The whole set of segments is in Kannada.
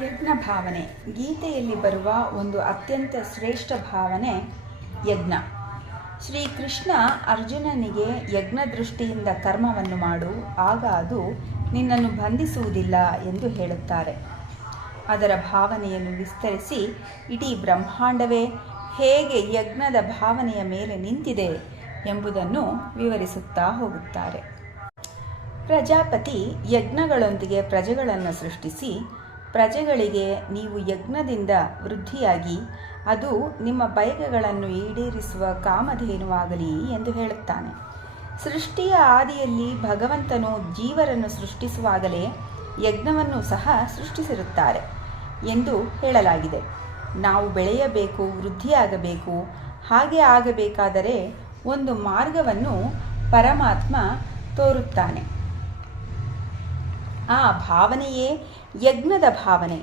ಯಜ್ಞ ಭಾವನೆ. ಗೀತೆಯಲ್ಲಿ ಬರುವ ಒಂದು ಅತ್ಯಂತ ಶ್ರೇಷ್ಠ ಭಾವನೆ ಯಜ್ಞ. ಶ್ರೀಕೃಷ್ಣ ಅರ್ಜುನನಿಗೆ ಯಜ್ಞ ದೃಷ್ಟಿಯಿಂದ ಕರ್ಮವನ್ನು ಮಾಡು, ಆಗ ಅದು ನಿನ್ನನ್ನು ಬಂಧಿಸುವುದಿಲ್ಲ ಎಂದು ಹೇಳುತ್ತಾರೆ. ಅದರ ಭಾವನೆಯನ್ನು ವಿಸ್ತರಿಸಿ ಇಡೀ ಬ್ರಹ್ಮಾಂಡವೇ ಹೇಗೆ ಯಜ್ಞದ ಭಾವನೆಯ ಮೇಲೆ ನಿಂತಿದೆ ಎಂಬುದನ್ನು ವಿವರಿಸುತ್ತಾ ಹೋಗುತ್ತಾರೆ. ಪ್ರಜಾಪತಿ ಯಜ್ಞಗಳೊಂದಿಗೆ ಪ್ರಜೆಗಳನ್ನು ಸೃಷ್ಟಿಸಿ, ಪ್ರಜೆಗಳಿಗೆ ನೀವು ಯಜ್ಞದಿಂದ ವೃದ್ಧಿಯಾಗಿ ಅದು ನಿಮ್ಮ ಬಯಕೆಗಳನ್ನು ಈಡೇರಿಸುವ ಕಾಮಧೇನುವಾಗಲಿ ಎಂದು ಹೇಳುತ್ತಾನೆ. ಸೃಷ್ಟಿಯ ಆದಿಯಲ್ಲಿ ಭಗವಂತನು ಜೀವರನ್ನು ಸೃಷ್ಟಿಸುವಾಗಲೇ ಯಜ್ಞವನ್ನು ಸಹ ಸೃಷ್ಟಿಸಿರುತ್ತಾರೆ ಎಂದು ಹೇಳಲಾಗಿದೆ. ನಾವು ಬೆಳೆಯಬೇಕು, ವೃದ್ಧಿಯಾಗಬೇಕು. ಹಾಗೆ ಆಗಬೇಕಾದರೆ ಒಂದು ಮಾರ್ಗವನ್ನು ಪರಮಾತ್ಮ ತೋರುತ್ತಾನೆ. ಆ ಭಾವನೆಯೇ ಯಜ್ಞದ ಭಾವನೆ.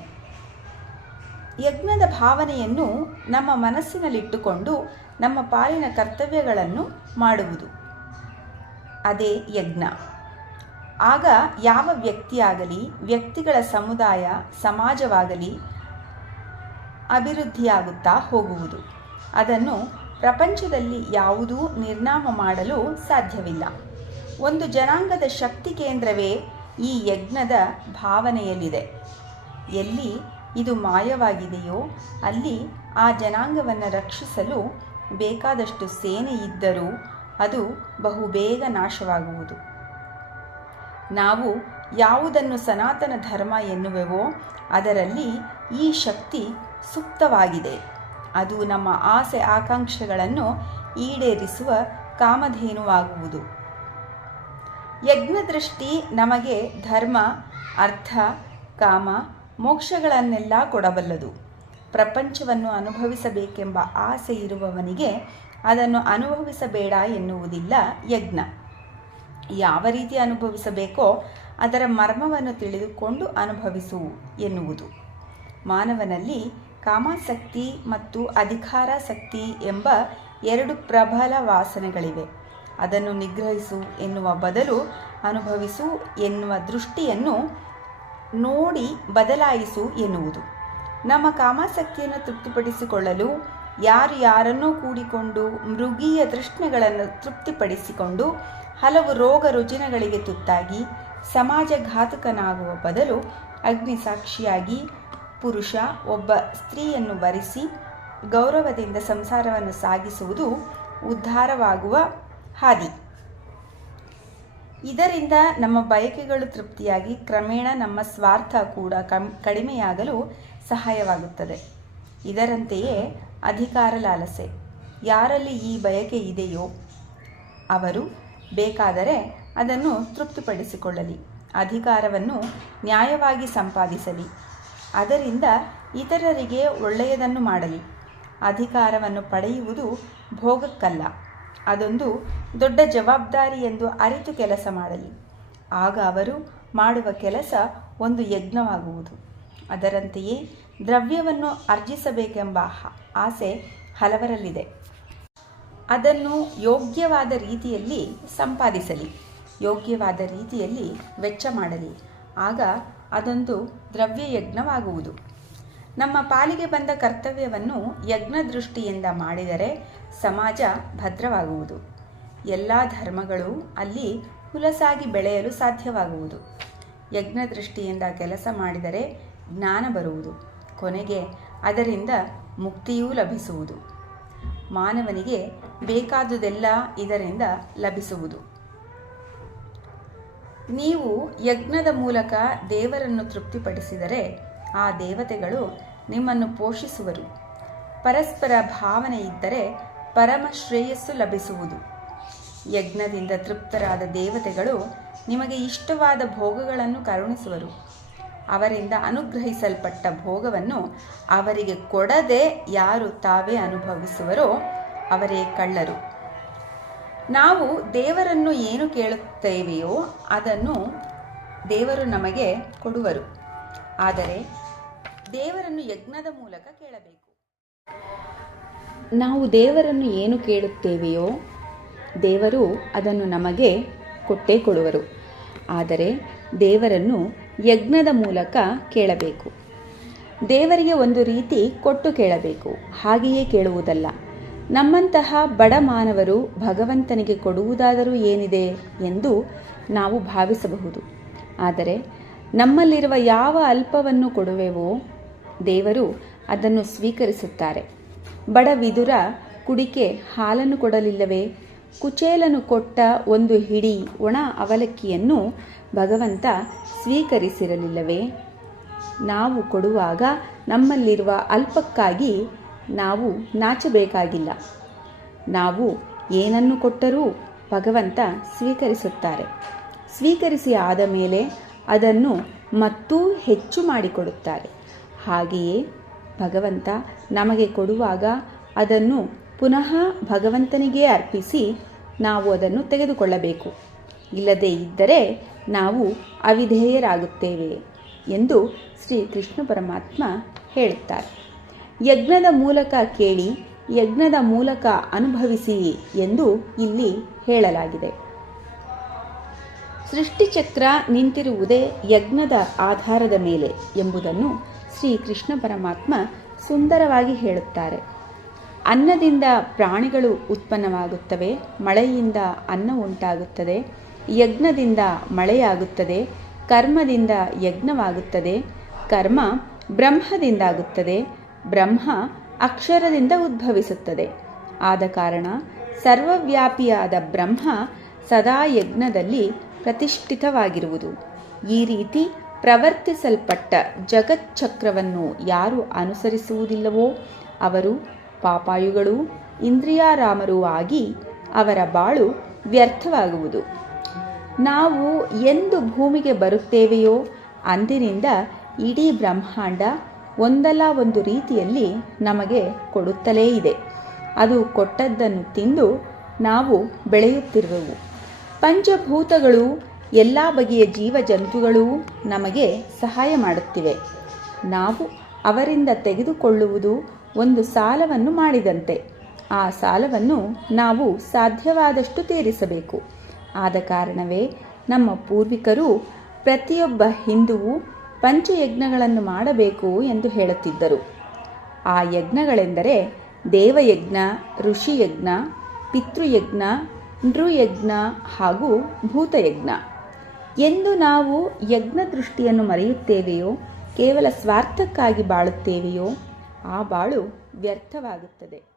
ಯಜ್ಞದ ಭಾವನೆಯನ್ನು ನಮ್ಮ ಮನಸ್ಸಿನಲ್ಲಿಟ್ಟುಕೊಂಡು ನಮ್ಮ ಪಾಲಿನ ಕರ್ತವ್ಯಗಳನ್ನು ಮಾಡುವುದು, ಅದೇ ಯಜ್ಞ. ಆಗ ಯಾವ ವ್ಯಕ್ತಿಯಾಗಲಿ, ವ್ಯಕ್ತಿಗಳ ಸಮುದಾಯ, ಸಮಾಜವಾಗಲಿ ಅಭಿವೃದ್ಧಿಯಾಗುತ್ತಾ ಹೋಗುವುದು. ಅದನ್ನು ಪ್ರಪಂಚದಲ್ಲಿ ಯಾವುದೂ ನಿರ್ನಾಮ ಮಾಡಲು ಸಾಧ್ಯವಿಲ್ಲ. ಒಂದು ಜನಾಂಗದ ಶಕ್ತಿ ಕೇಂದ್ರವೇ ಈ ಯಜ್ಞದ ಭಾವನೆಯಲ್ಲಿದೆ. ಎಲ್ಲಿ ಇದು ಮಾಯವಾಗಿದೆಯೋ ಅಲ್ಲಿ ಆ ಜನಾಂಗವನ್ನು ರಕ್ಷಿಸಲು ಬೇಕಾದಷ್ಟು ಸೇನೆ ಇದ್ದರೂ ಅದು ಬಹುಬೇಗ ನಾಶವಾಗುವುದು. ನಾವು ಯಾವುದನ್ನು ಸನಾತನ ಧರ್ಮ ಎನ್ನುವೆವೋ ಅದರಲ್ಲಿ ಈ ಶಕ್ತಿ ಸುಪ್ತವಾಗಿದೆ. ಅದು ನಮ್ಮ ಆಸೆ ಆಕಾಂಕ್ಷೆಗಳನ್ನು ಈಡೇರಿಸುವ ಕಾಮಧೇನುವಾಗುವುದು. ಯಜ್ಞದೃಷ್ಟಿ ನಮಗೆ ಧರ್ಮ, ಅರ್ಥ, ಕಾಮ, ಮೋಕ್ಷಗಳನ್ನೆಲ್ಲ ಕೊಡಬಲ್ಲದು. ಪ್ರಪಂಚವನ್ನು ಅನುಭವಿಸಬೇಕೆಂಬ ಆಸೆ ಇರುವವನಿಗೆ ಅದನ್ನು ಅನುಭವಿಸಬೇಡ ಎನ್ನುವುದಿಲ್ಲ ಯಜ್ಞ. ಯಾವ ರೀತಿ ಅನುಭವಿಸಬೇಕೋ ಅದರ ಮರ್ಮವನ್ನು ತಿಳಿದುಕೊಂಡು ಅನುಭವಿಸು ಎನ್ನುವುದು. ಮಾನವನಲ್ಲಿ ಕಾಮಾಸಕ್ತಿ ಮತ್ತು ಅಧಿಕಾರಾಸಕ್ತಿ ಎಂಬ ಎರಡು ಪ್ರಬಲ ವಾಸನೆಗಳಿವೆ. ಅದನ್ನು ನಿಗ್ರಹಿಸು ಎನ್ನುವ ಬದಲು ಅನುಭವಿಸು ಎನ್ನುವ ದೃಷ್ಟಿಯನ್ನು ನೋಡಿ ಬದಲಾಯಿಸು ಎನ್ನುವುದು. ನಮ್ಮ ಕಾಮಾಸಕ್ತಿಯನ್ನು ತೃಪ್ತಿಪಡಿಸಿಕೊಳ್ಳಲು ಯಾರನ್ನೋ ಕೂಡಿಕೊಂಡು ಮೃಗೀಯ ತೃಷ್ಣೆಗಳನ್ನು ತೃಪ್ತಿಪಡಿಸಿಕೊಂಡು ಹಲವು ರೋಗ ರುಜಿನಗಳಿಗೆ ತುತ್ತಾಗಿ ಸಮಾಜಘಾತಕನಾಗುವ ಬದಲು ಅಗ್ನಿಸಾಕ್ಷಿಯಾಗಿ ಪುರುಷ ಒಬ್ಬ ಸ್ತ್ರೀಯನ್ನು ವರಿಸಿ ಗೌರವದಿಂದ ಸಂಸಾರವನ್ನು ಸಾಗಿಸುವುದು ಉದ್ಧಾರವಾಗುವ ಹಾದಿ. ಇದರಿಂದ ನಮ್ಮ ಬಯಕೆಗಳು ತೃಪ್ತಿಯಾಗಿ ಕ್ರಮೇಣ ನಮ್ಮ ಸ್ವಾರ್ಥ ಕೂಡ ಕಡಿಮೆಯಾಗಲು ಸಹಾಯವಾಗುತ್ತದೆ. ಇದರಂತೆಯೇ ಅಧಿಕಾರ ಲಾಲಸೆ. ಯಾರಲ್ಲಿ ಈ ಬಯಕೆ ಇದೆಯೋ ಅವರು ಬೇಕಾದರೆ ಅದನ್ನು ತೃಪ್ತಿಪಡಿಸಿಕೊಳ್ಳಲಿ, ಅಧಿಕಾರವನ್ನು ನ್ಯಾಯವಾಗಿ ಸಂಪಾದಿಸಲಿ, ಅದರಿಂದ ಇತರರಿಗೆ ಒಳ್ಳೆಯದನ್ನು ಮಾಡಲಿ. ಅಧಿಕಾರವನ್ನು ಪಡೆಯುವುದು ಭೋಗಕ್ಕಲ್ಲ, ಅದೊಂದು ದೊಡ್ಡ ಜವಾಬ್ದಾರಿ ಎಂದು ಅರಿತು ಕೆಲಸ ಮಾಡಲಿ. ಆಗ ಅವರು ಮಾಡುವ ಕೆಲಸ ಒಂದು ಯಜ್ಞವಾಗುವುದು. ಅದರಂತೆಯೇ ದ್ರವ್ಯವನ್ನು ಅರ್ಜಿಸಬೇಕೆಂಬ ಆಸೆ ಹಲವರಲ್ಲಿದೆ. ಅದನ್ನು ಯೋಗ್ಯವಾದ ರೀತಿಯಲ್ಲಿ ಸಂಪಾದಿಸಲಿ, ಯೋಗ್ಯವಾದ ರೀತಿಯಲ್ಲಿ ವೆಚ್ಚ ಮಾಡಲಿ. ಆಗ ಅದೊಂದು ದ್ರವ್ಯ ಯಜ್ಞವಾಗುವುದು. ನಮ್ಮ ಪಾಲಿಗೆ ಬಂದ ಕರ್ತವ್ಯವನ್ನು ಯಜ್ಞ ದೃಷ್ಟಿಯಿಂದ ಮಾಡಿದರೆ ಸಮಾಜ ಭದ್ರವಾಗುವುದು. ಎಲ್ಲ ಧರ್ಮಗಳು ಅಲ್ಲಿ ಹುಲಸಾಗಿ ಬೆಳೆಯಲು ಸಾಧ್ಯವಾಗುವುದು. ಯಜ್ಞ ದೃಷ್ಟಿಯಿಂದ ಕೆಲಸ ಮಾಡಿದರೆ ಜ್ಞಾನ ಬರುವುದು. ಕೊನೆಗೆ ಅದರಿಂದ ಮುಕ್ತಿಯೂ ಲಭಿಸುವುದು. ಮಾನವನಿಗೆ ಬೇಕಾದುದೆಲ್ಲ ಇದರಿಂದ ಲಭಿಸುವುದು. ನೀವು ಯಜ್ಞದ ಮೂಲಕ ದೇವರನ್ನು ತೃಪ್ತಿಪಡಿಸಿದರೆ ಆ ದೇವತೆಗಳು ನಿಮ್ಮನ್ನು ಪೋಷಿಸುವರು. ಪರಸ್ಪರ ಭಾವನೆ ಇದ್ದರೆ ಪರಮ ಶ್ರೇಯಸ್ಸು ಲಭಿಸುವುದು. ಯಜ್ಞದಿಂದ ತೃಪ್ತರಾದ ದೇವತೆಗಳು ನಿಮಗೆ ಇಷ್ಟವಾದ ಭೋಗಗಳನ್ನು ಕರುಣಿಸುವರು. ಅವರಿಂದ ಅನುಗ್ರಹಿಸಲ್ಪಟ್ಟ ಭೋಗವನ್ನು ಅವರಿಗೆ ಕೊಡದೆ ಯಾರು ತಾವೇ ಅನುಭವಿಸುವರೋ ಅವರೇ ಕಳ್ಳರು. ನಾವು ದೇವರನ್ನು ಏನು ಕೇಳುತ್ತೇವೆಯೋ ಅದನ್ನು ದೇವರು ನಮಗೆ ಕೊಡುವರು. ಆದರೆ ದೇವರನ್ನು ಯಜ್ಞದ ಮೂಲಕ ಕೇಳಬೇಕು. ನಾವು ದೇವರನ್ನು ಏನು ಕೇಳುತ್ತೇವೆಯೋ ದೇವರು ಅದನ್ನು ನಮಗೆ ಕೊಟ್ಟೇ ಕೊಡುವರು. ಆದರೆ ದೇವರನ್ನು ಯಜ್ಞದ ಮೂಲಕ ಕೇಳಬೇಕು. ದೇವರಿಗೆ ಒಂದು ರೀತಿ ಕೊಟ್ಟು ಕೇಳಬೇಕು, ಹಾಗೆಯೇ ಕೇಳುವುದಲ್ಲ. ನಮ್ಮಂತಹ ಬಡ ಮಾನವರು ಭಗವಂತನಿಗೆ ಕೊಡುವುದಾದರೂ ಏನಿದೆ ಎಂದು ನಾವು ಭಾವಿಸಬಹುದು. ಆದರೆ ನಮ್ಮಲ್ಲಿರುವ ಯಾವ ಅಲ್ಪವನ್ನು ಕೊಡುವೆವೋ ದೇವರು ಅದನ್ನು ಸ್ವೀಕರಿಸುತ್ತಾರೆ. ಬಡ ವಿದುರ ಕುಡಿಕೆ ಹಾಲನ್ನು ಕೊಡಲಿಲ್ಲವೇ? ಕುಚೇಲನು ಕೊಟ್ಟ ಒಂದು ಹಿಡಿ ಒಣ ಅವಲಕ್ಕಿಯನ್ನು ಭಗವಂತ ಸ್ವೀಕರಿಸಿರಲಿಲ್ಲವೇ? ನಾವು ಕೊಡುವಾಗ ನಮ್ಮಲ್ಲಿರುವ ಅಲ್ಪಕ್ಕಾಗಿ ನಾವು ನಾಚಬೇಕಾಗಿಲ್ಲ. ನಾವು ಏನನ್ನು ಕೊಟ್ಟರೂ ಭಗವಂತ ಸ್ವೀಕರಿಸುತ್ತಾರೆ. ಸ್ವೀಕರಿಸಿ ಆದ ಮೇಲೆ ಅದನ್ನು ಮತ್ತೂ ಹೆಚ್ಚು ಮಾಡಿಕೊಡುತ್ತಾರೆ. ಹಾಗೆಯೇ ಭಗವಂತ ನಮಗೆ ಕೊಡುವಾಗ ಅದನ್ನು ಪುನಃ ಭಗವಂತನಿಗೇ ಅರ್ಪಿಸಿ ನಾವು ಅದನ್ನು ತೆಗೆದುಕೊಳ್ಳಬೇಕು. ಇಲ್ಲದೇ ಇದ್ದರೆ ನಾವು ಅವಿಧೇಯರಾಗುತ್ತೇವೆ ಎಂದು ಶ್ರೀ ಕೃಷ್ಣ ಪರಮಾತ್ಮ ಹೇಳುತ್ತಾರೆ. ಯಜ್ಞದ ಮೂಲಕ ಕೇಳಿ, ಯಜ್ಞದ ಮೂಲಕ ಅನುಭವಿಸಿ ಎಂದು ಇಲ್ಲಿ ಹೇಳಲಾಗಿದೆ. ಸೃಷ್ಟಿಚಕ್ರ ನಿಂತಿರುವುದೇ ಯಜ್ಞದ ಆಧಾರದ ಮೇಲೆ ಎಂಬುದನ್ನು ಶ್ರೀ ಕೃಷ್ಣ ಪರಮಾತ್ಮ ಸುಂದರವಾಗಿ ಹೇಳುತ್ತಾರೆ. ಅನ್ನದಿಂದ ಪ್ರಾಣಿಗಳು ಉತ್ಪನ್ನವಾಗುತ್ತವೆ, ಮಳೆಯಿಂದ ಅನ್ನ ಉಂಟಾಗುತ್ತದೆ, ಯಜ್ಞದಿಂದ ಮಳೆಯಾಗುತ್ತದೆ, ಕರ್ಮದಿಂದ ಯಜ್ಞವಾಗುತ್ತದೆ, ಕರ್ಮ ಬ್ರಹ್ಮದಿಂದಾಗುತ್ತದೆ, ಬ್ರಹ್ಮ ಅಕ್ಷರದಿಂದ ಉದ್ಭವಿಸುತ್ತದೆ. ಆದ ಕಾರಣ ಸರ್ವವ್ಯಾಪಿಯಾದ ಬ್ರಹ್ಮ ಸದಾ ಯಜ್ಞದಲ್ಲಿ ಪ್ರತಿಷ್ಠಿತವಾಗಿರುವುದು. ಈ ರೀತಿ ಪ್ರವರ್ತಿಸಲ್ಪಟ್ಟ ಜಗಚ್ಚಕ್ರವನ್ನು ಯಾರು ಅನುಸರಿಸುವುದಿಲ್ಲವೋ ಅವರು ಪಾಪಾಯುಗಳೂ ಇಂದ್ರಿಯಾರಾಮರೂ ಆಗಿ ಅವರ ಬಾಳು ವ್ಯರ್ಥವಾಗುವುದು. ನಾವು ಎಂದು ಭೂಮಿಗೆ ಬರುತ್ತೇವೆಯೋ ಅಂದಿನಿಂದ ಇಡೀ ಬ್ರಹ್ಮಾಂಡ ಒಂದಲ್ಲ ಒಂದು ರೀತಿಯಲ್ಲಿ ನಮಗೆ ಕೊಡುತ್ತಲೇ ಇದೆ. ಅದು ಕೊಟ್ಟದ್ದನ್ನು ತಿಂದು ನಾವು ಬೆಳೆಯುತ್ತಿರುವೆವು. ಪಂಚಭೂತಗಳು, ಎಲ್ಲ ಬಗೆಯ ಜೀವಜಂತುಗಳೂ ನಮಗೆ ಸಹಾಯ ಮಾಡುತ್ತಿವೆ. ನಾವು ಅವರಿಂದ ತೆಗೆದುಕೊಳ್ಳುವುದು ಒಂದು ಸಾಲವನ್ನು ಮಾಡಿದಂತೆ. ಆ ಸಾಲವನ್ನು ನಾವು ಸಾಧ್ಯವಾದಷ್ಟು ತೀರಿಸಬೇಕು. ಆದ ಕಾರಣವೇ ನಮ್ಮ ಪೂರ್ವಿಕರು ಪ್ರತಿಯೊಬ್ಬ ಹಿಂದುವು ಪಂಚಯಜ್ಞಗಳನ್ನು ಮಾಡಬೇಕು ಎಂದು ಹೇಳುತ್ತಿದ್ದರು. ಆ ಯಜ್ಞಗಳೆಂದರೆ ದೇವಯಜ್ಞ, ಋಷಿಯಜ್ಞ, ಪಿತೃಯಜ್ಞ, ನೃಯಜ್ಞ ಹಾಗೂ ಭೂತಯಜ್ಞ. ಎಂದು ನಾವು ಯಜ್ಞ ದೃಷ್ಟಿಯನ್ನು ಮರೆಯುತ್ತೇವೆಯೋ, ಕೇವಲ ಸ್ವಾರ್ಥಕ್ಕಾಗಿ ಬಾಳುತ್ತೇವೆಯೋ ಆ ಬಾಳು ವ್ಯರ್ಥವಾಗುತ್ತದೆ.